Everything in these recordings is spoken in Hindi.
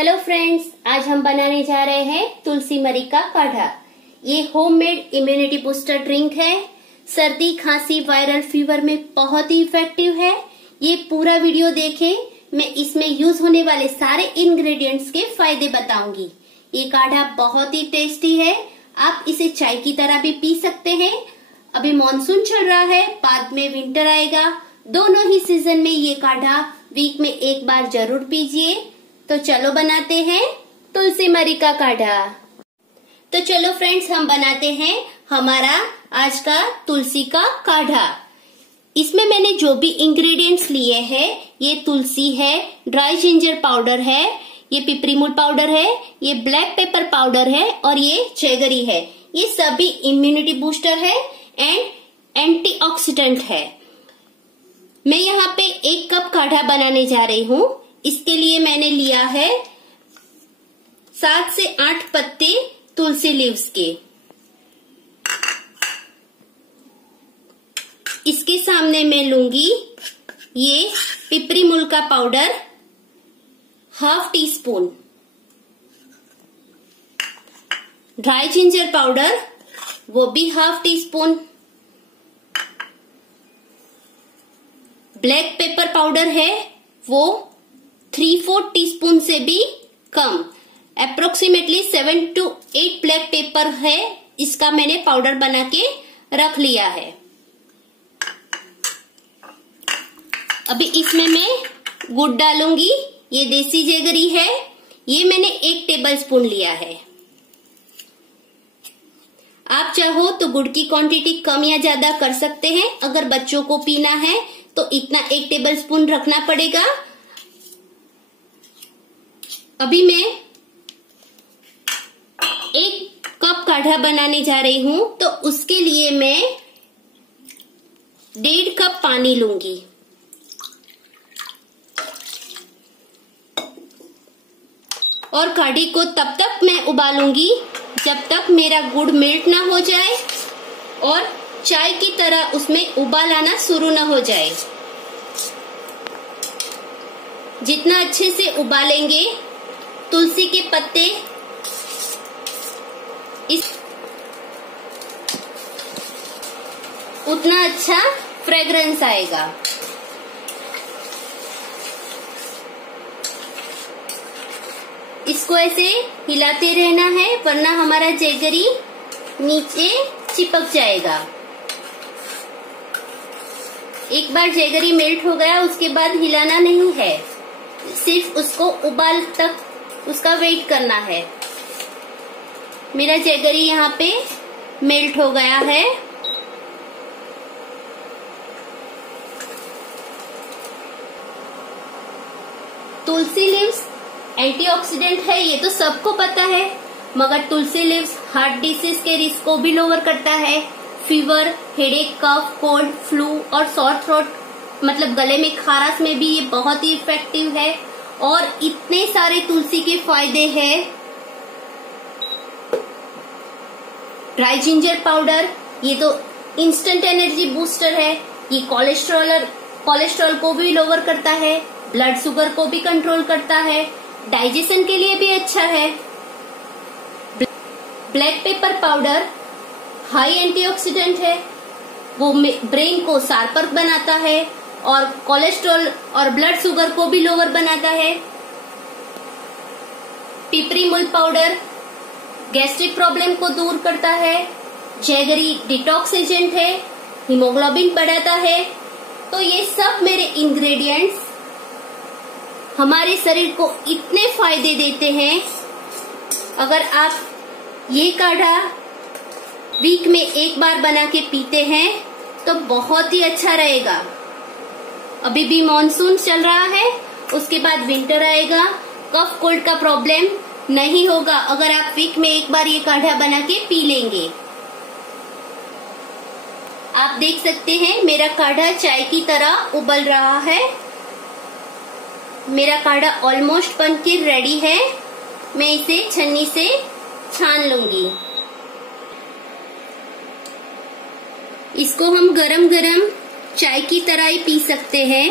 हेलो फ्रेंड्स, आज हम बनाने जा रहे हैं तुलसी मरी का काढ़ा। ये होममेड इम्यूनिटी बूस्टर ड्रिंक है। सर्दी, खांसी, वायरल फीवर में बहुत ही इफेक्टिव है। ये पूरा वीडियो देखें, मैं इसमें यूज होने वाले सारे इंग्रेडिएंट्स के फायदे बताऊंगी। ये काढ़ा बहुत ही टेस्टी है। आप इसे चाय की तरह भी पी सकते हैं। अभी मॉनसून चल रहा है, बाद में विंटर आएगा। दोनों ही सीजन में ये काढ़ा वीक में एक बार जरूर पीजिए। तो चलो बनाते हैं तुलसी मरी का काढ़ा। तो चलो फ्रेंड्स, हम बनाते हैं हमारा आज का तुलसी का काढ़ा। इसमें मैंने जो भी इंग्रेडिएंट्स लिए हैं, ये तुलसी है, ड्राई जिंजर पाउडर है, ये पिपरीमूल पाउडर है, ये ब्लैक पेपर पाउडर है और ये जैगरी है। ये सभी इम्यूनिटी बूस्टर है एंड एंटीऑक्सीडेंट है। मैं यहाँ पे 1 कप काढ़ा बनाने जा रही हूँ। इसके लिए मैंने लिया है 7 से 8 पत्ते तुलसी लीव्स के। इसके सामने मैं लूंगी ये पिपरीमूल का powder ½ teaspoon, dry ginger powder वो भी ½ टीस्पून, ब्लैक पेपर पाउडर है वो 3/4 टीस्पून से भी कम, अप्रोक्सीमेटली 7 to 8 ब्लैक पेपर है। इसका मैंने पाउडर बना के रख लिया है। अभी इसमें मैं गुड़ डालूंगी। ये देसी जैगरी है, ये मैंने 1 टेबलस्पून लिया है। आप चाहो तो गुड़ की क्वांटिटी कम या ज्यादा कर सकते हैं। अगर बच्चों को पीना है तो इतना 1 टेबलस्पून रखना पड़ेगा। अभी मैं 1 कप काढ़ा बनाने जा रही हूं, तो उसके लिए मैं 1.5 कप पानी लूंगी। और काढ़े को तब तक मैं उबालूंगी जब तक मेरा गुड़ मेल्ट ना हो जाए और चाय की तरह उसमें उबाल आना शुरू ना हो जाए। जितना अच्छे से उबालेंगे, तुलसी के पत्ते उतना अच्छा फ्रेग्रेंस आएगा। इसको ऐसे हिलाते रहना है, वरना हमारा जैगरी नीचे चिपक जाएगा। एक बार जैगरी मेल्ट हो गया, उसके बाद हिलाना नहीं है, सिर्फ उसको उबाल तक उसका वेट करना है। मेरा जैगरी यहाँ पे मेल्ट हो गया है। तुलसी लीव्स एंटीऑक्सीडेंट है, ये तो सबको पता है, मगर तुलसी लीव्स हार्ट डिसीज के रिस्क को भी लोअर करता है। फीवर, हेडेक, कफ, कोल्ड, फ्लू और सॉर थ्रोट मतलब गले में खराश में भी ये बहुत ही इफेक्टिव है। और इतने सारे तुलसी के फायदे हैं। ड्राई जिंजर पाउडर, ये तो इंस्टेंट एनर्जी बूस्टर है। ये कोलेस्ट्रॉल को भी लोअर करता है, ब्लड शुगर को भी कंट्रोल करता है, डाइजेशन के लिए भी अच्छा है। Black pepper powder high antioxidant है, वो ब्रेन को शार्पर बनाता है और कोलेस्ट्रॉल और ब्लड शुगर को भी लोअर बनाता है। पिपरीमूल पाउडर गैस्ट्रिक प्रॉब्लम को दूर करता है। जैगरी डिटॉक्स एजेंट है, हीमोग्लोबिन बढ़ाता है। तो ये सब मेरे इंग्रेडिएंट्स हमारे शरीर को इतने फायदे देते हैं। अगर आप ये काढ़ा वीक में एक बार बना के पीते हैं तो बहुत ही अच्छा रहेगा। अभी भी मॉनसून चल रहा है, उसके बाद विंटर आएगा। कफ कोल्ड का प्रॉब्लम नहीं होगा अगर आप वीक में एक बार ये काढ़ा बना के पी लेंगे। आप देख सकते हैं मेरा काढ़ा चाय की तरह उबल रहा है। मेरा काढ़ा ऑलमोस्ट बन के रेडी है। मैं इसे छन्नी से छान लूंगी। इसको हम गरम गरम चाय की तरह ही पी सकते हैं।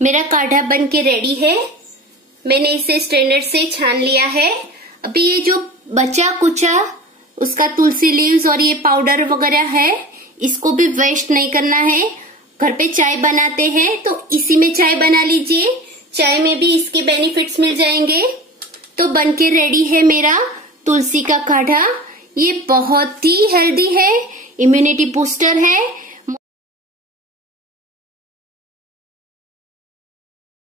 मेरा काढ़ा बन के रेडी है। मैंने इसे स्ट्रेनर से छान लिया है। अभी ये जो बचा कुचा उसका तुलसी लीव्स और ये पाउडर वगैरह है, इसको भी वेस्ट नहीं करना है। घर पे चाय बनाते हैं तो इसी में चाय बना लीजिए, चाय में भी इसके बेनिफिट्स मिल जाएंगे। तो बन के रेडी है मेरा तुलसी का काढ़ा। ये बहुत ही हेल्दी है, इम्यूनिटी बूस्टर है।